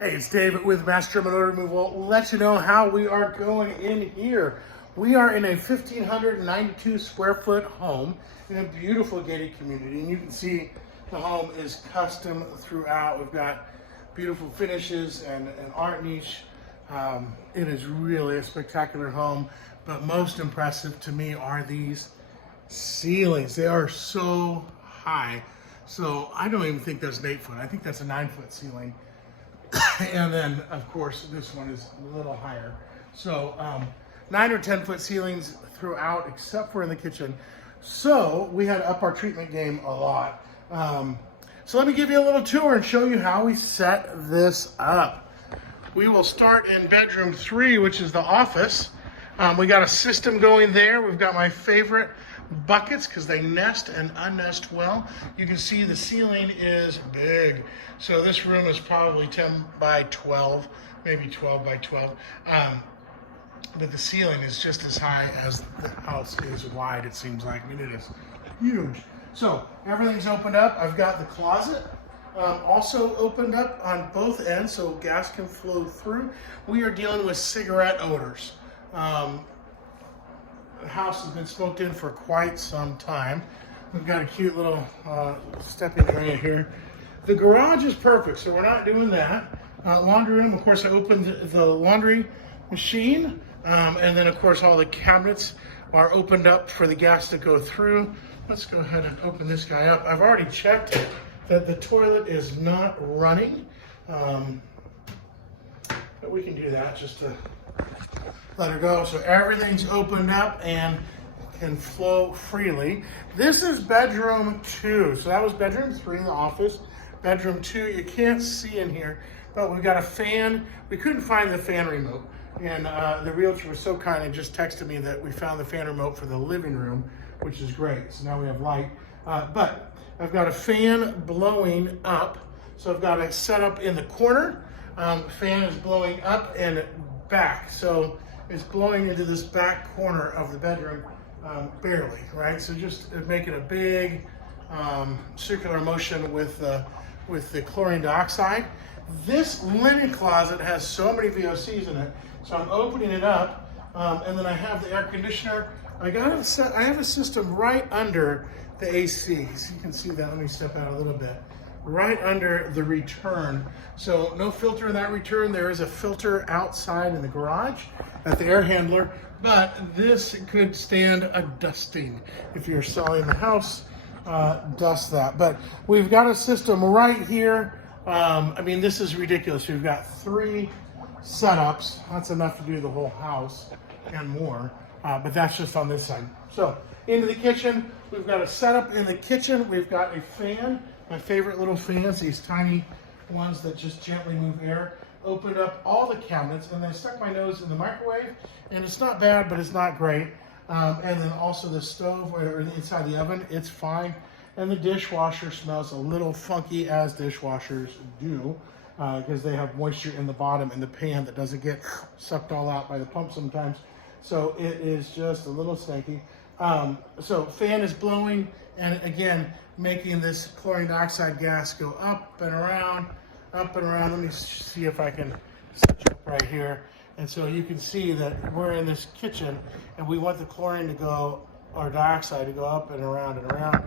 Hey, it's David with Master Odor Removal. Let you know how we are going in here. We are in a 1,592 square foot home in a beautiful gated community. And you can see the home is custom throughout. We've got beautiful finishes and an art niche. It is really a spectacular home. But most impressive to me are these ceilings. They are so high. So I don't even think that's an 8 foot. I think that's a 9 foot ceiling. And then, of course, this one is a little higher. So 9 or 10 foot ceilings throughout, except for in the kitchen. So we had to up our treatment game a lot. So let me give you a little tour and show you how we set this up. We will start in bedroom 3, which is the office. We got a system going there. We've got my favorite buckets because they nest and unnest well. You can see the ceiling is big. So this room is probably 10 by 12, maybe 12 by 12. But the ceiling is just as high as the house is wide, it seems like. I mean, it is huge. So everything's opened up. I've got the closet also opened up on both ends so gas can flow through. We are dealing with cigarette odors. The house has been smoked in for quite some time. We've got a cute little stepping area here. The garage is perfect, so we're not doing that. Laundry room, of course, I opened the laundry machine, and then, of course, all the cabinets are opened up for the gas to go through. Let's go ahead and open this guy up. I've already checked it, that the toilet is not running, but we can do that just to let her go. So everything's opened up and can flow freely. This is bedroom 2. So that was bedroom 3 in the office. Bedroom 2, you can't see in here, but we've got a fan. We couldn't find the fan remote. And the realtor was so kind and just texted me that we found the fan remote for the living room, which is great. So now we have light. But I've got a fan blowing up. So I've got it set up in the corner. Fan is blowing up and back. So it's blowing into this back corner of the bedroom, barely, right? So just making a big circular motion with the chlorine dioxide. This linen closet has so many VOCs in it, so I'm opening it up, and then I have the air conditioner. I have a system right under the AC, so you can see that. Let me step out a little bit. Right under the return. So no filter in that return. There is a filter outside in the garage at the air handler, but this could stand a dusting. If you're selling the house, dust that. But we've got a system right here. I mean, this is ridiculous. We've got 3 setups. That's enough to do the whole house and more, but that's just on this side. So into the kitchen, we've got a setup in the kitchen. We've got a fan. My favorite little fans, these tiny ones that just gently move air. Opened up all the cabinets, and I stuck my nose in the microwave, and it's not bad, but it's not great. And then also the stove or inside the oven, it's fine. And the dishwasher smells a little funky, as dishwashers do, because they have moisture in the bottom in the pan that doesn't get sucked all out by the pump sometimes. So it is just a little stinky. So fan is blowing, and again, making this chlorine dioxide gas go up and around, up and around. Let me see if I can set you up right here. And so you can see that we're in this kitchen, and we want the chlorine to go, or dioxide to go up and around and around.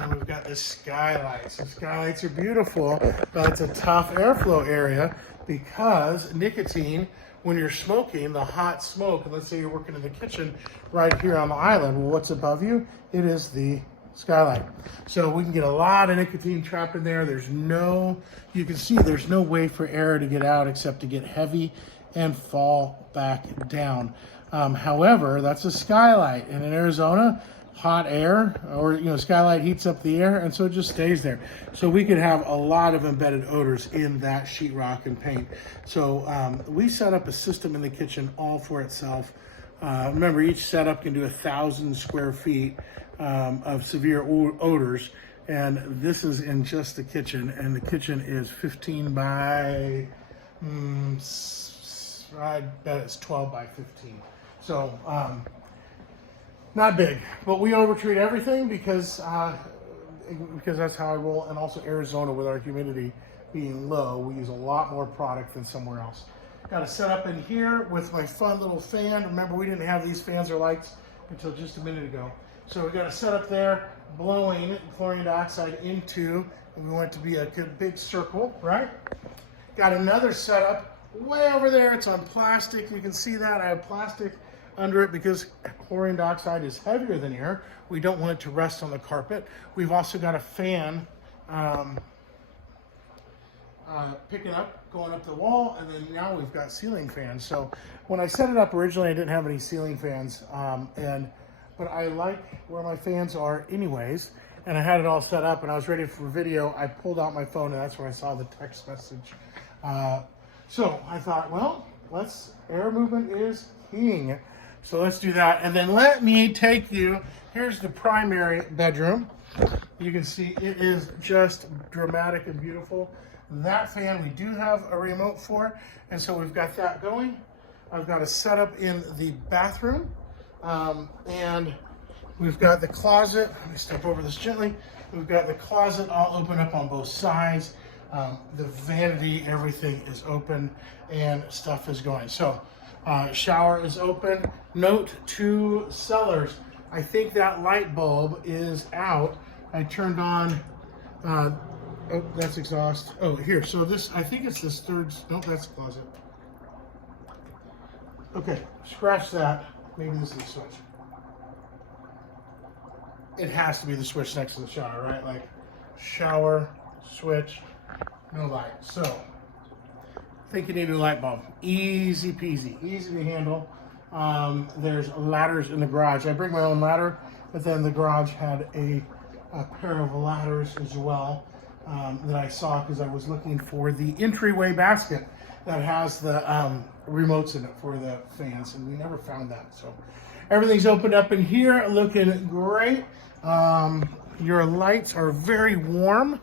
And we've got this skylights. The skylights are beautiful, but it's a tough airflow area because nicotine, when you're smoking, the hot smoke, and let's say you're working in the kitchen right here on the island, well, what's above you? It is the skylight. So we can get a lot of nicotine trapped in there. You can see there's no way for air to get out except to get heavy and fall back down. However, that's a skylight, and in Arizona, hot air, or skylight heats up the air, and so it just stays there. So we could have a lot of embedded odors in that sheetrock and paint. So we set up a system in the kitchen all for itself. Remember, each setup can do 1,000 square feet of severe odors, and this is in just the kitchen, and the kitchen is 15 by I bet it's 12 by 15. So not big, but we overtreat everything because that's how I roll, and also Arizona with our humidity being low, we use a lot more product than somewhere else. Got a setup in here with my fun little fan. Remember, we didn't have these fans or lights until just a minute ago. So we got a setup there blowing chlorine dioxide into, and we want it to be a good big circle, right? Got another setup way over there. It's on plastic. You can see that. I have plastic under it because chlorine dioxide is heavier than air. We don't want it to rest on the carpet. We've also got a fan picking up, going up the wall, and then now we've got ceiling fans. So when I set it up originally, I didn't have any ceiling fans, but I like where my fans are anyways, and I had it all set up and I was ready for video. I pulled out my phone and that's where I saw the text message. So I thought, well, air movement is king. So let's do that. And then let me take you, here's the primary bedroom. You can see it is just dramatic and beautiful. That fan we do have a remote for, and so we've got that going. I've got a setup in the bathroom, and we've got the closet. Let me step over this gently. We've got the closet all open up on both sides. The vanity, everything is open, and stuff is going. So shower is open. Note to sellers, I think that light bulb is out. I turned on, oh, that's exhaust. Oh, here, so this, I think it's this third, nope, that's the closet. Okay, scratch that. Maybe this is the switch. It has to be the switch next to the shower, right? Like shower, switch, no light. So, I think you need a light bulb. Easy peasy, easy to handle. There's ladders in the garage. I bring my own ladder, but then the garage had a pair of ladders as well that I saw because I was looking for the entryway basket that has the remotes in it for the fans, and we never found that. So everything's opened up in here, looking great. Your lights are very warm.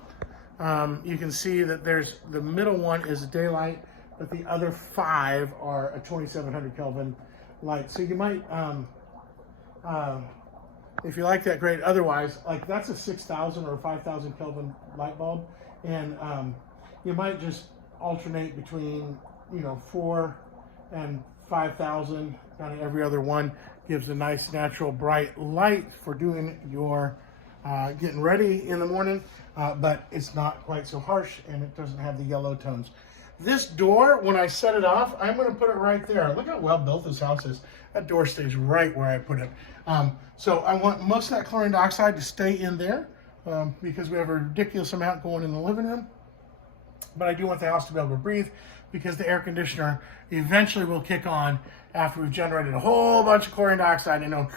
You can see that there's the middle one is daylight, but the other 5 are a 2700 Kelvin light. So you might, if you like that, great. Otherwise, like that's a 6,000 or 5,000 Kelvin light bulb, and you might just alternate between 4 and 5,000. Kind of every other one gives a nice natural bright light for doing your getting ready in the morning, but it's not quite so harsh and it doesn't have the yellow tones. This door, when I set it off, I'm going to put it right there. Look how well built this house is. That door stays right where I put it. So I want most of that chlorine dioxide to stay in there because we have a ridiculous amount going in the living room. But I do want the house to be able to breathe because the air conditioner eventually will kick on after we've generated a whole bunch of chlorine dioxide and it'll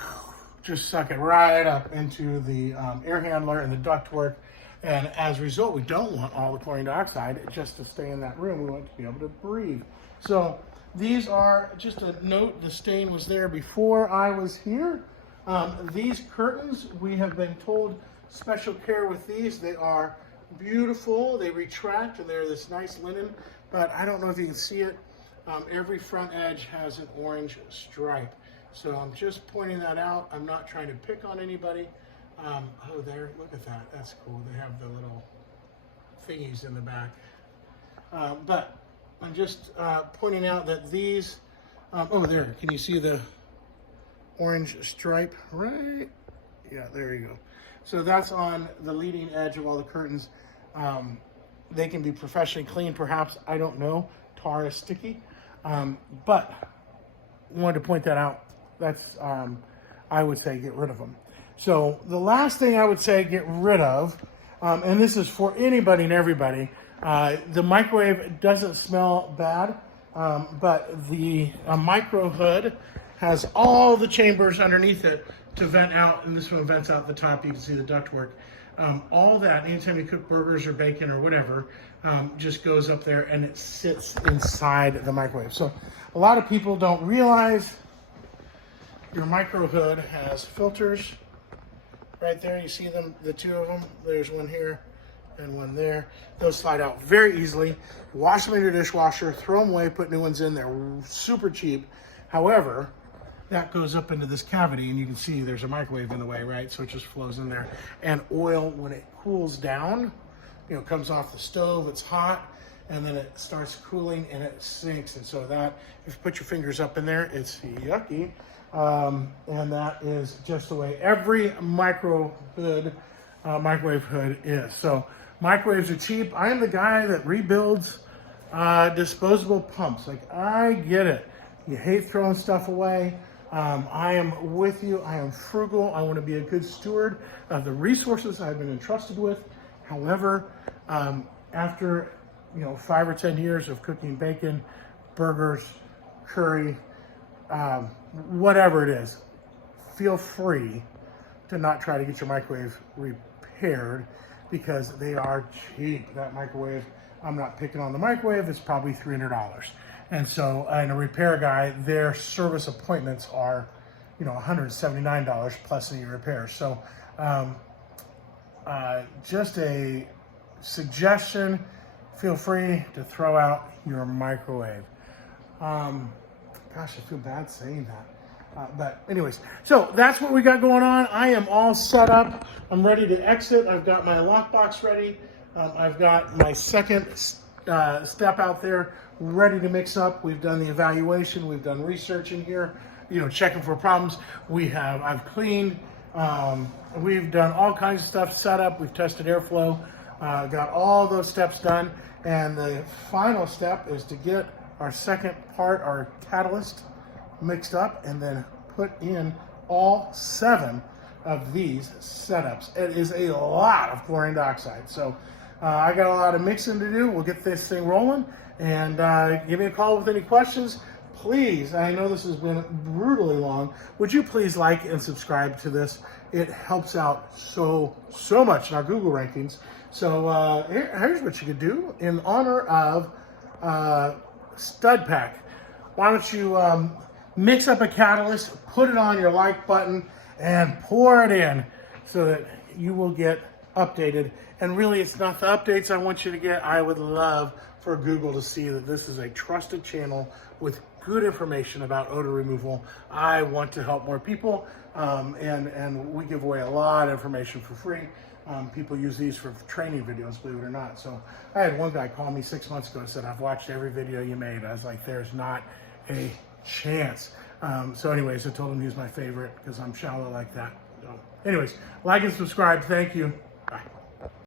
just suck it right up into the air handler and the ductwork. And as a result, we don't want all the chlorine dioxide just to stay in that room. We want to be able to breathe. So these are, just a note, the stain was there before I was here. These curtains, we have been told special care with these. They are beautiful. They retract and they're this nice linen, but I don't know if you can see it. Every front edge has an orange stripe. So I'm just pointing that out. I'm not trying to pick on anybody. Oh, there, look at that. That's cool. They have the little thingies in the back. But I'm just pointing out that these, oh, there, can you see the orange stripe? Right? Yeah, there you go. So that's on the leading edge of all the curtains. They can be professionally cleaned, perhaps. I don't know. Tar is sticky. But wanted to point that out. That's, I would say, get rid of them. So the last thing I would say get rid of, and this is for anybody and everybody, the microwave doesn't smell bad, but the micro hood has all the chambers underneath it to vent out, and this one vents out the top. You can see the ductwork. All that, anytime you cook burgers or bacon or whatever, just goes up there and it sits inside the microwave. So a lot of people don't realize your micro hood has filters. Right there, you see them, the 2 of them. There's one here and one there. Those slide out very easily. Wash them in your dishwasher, throw them away, put new ones in. They're super cheap. However, that goes up into this cavity and you can see there's a microwave in the way, right? So it just flows in there. And oil, when it cools down, you know, comes off the stove, it's hot, and then it starts cooling and it sinks. And so that, if you put your fingers up in there, it's yucky. And that is just the way every microwave hood is. So microwaves are cheap. I am the guy that rebuilds disposable pumps. Like, I get it. You hate throwing stuff away. I am with you. I am frugal. I want to be a good steward of the resources I've been entrusted with. However, after 5 or 10 years of cooking bacon, burgers, curry, whatever it is, feel free to not try to get your microwave repaired because they are cheap. That microwave, I'm not picking on the microwave, it's probably $300. And so, and a repair guy, their service appointments are, $179 plus any repairs. So, just a suggestion, feel free to throw out your microwave. Gosh, I feel bad saying that. But anyways, so that's what we got going on. I am all set up. I'm ready to exit. I've got my lockbox ready. I've got my second step out there ready to mix up. We've done the evaluation. We've done research in here, checking for problems. I've cleaned. We've done all kinds of stuff set up. We've tested airflow, got all those steps done. And the final step is to get our second part, our catalyst, mixed up and then put in all 7 of these setups. It is a lot of chlorine dioxide. So I got a lot of mixing to do. We'll get this thing rolling, and give me a call with any questions. Please, I know this has been brutally long. Would you please like and subscribe to this? It helps out so much in our Google rankings. So here's what you could do in honor of Stud Pack. Why don't you mix up a catalyst, put it on your like button, and pour it in so that you will get updated. And really, it's not the updates I want you to get. I would love for Google to see that this is a trusted channel with good information about odor removal. I want to help more people, and we give away a lot of information for free. People use these for training videos, believe it or not. So I had one guy call me 6 months ago and said, I've watched every video you made. I was like, there's not a chance. So anyways, I told him he was my favorite because I'm shallow like that. So anyways, like and subscribe. Thank you. Bye.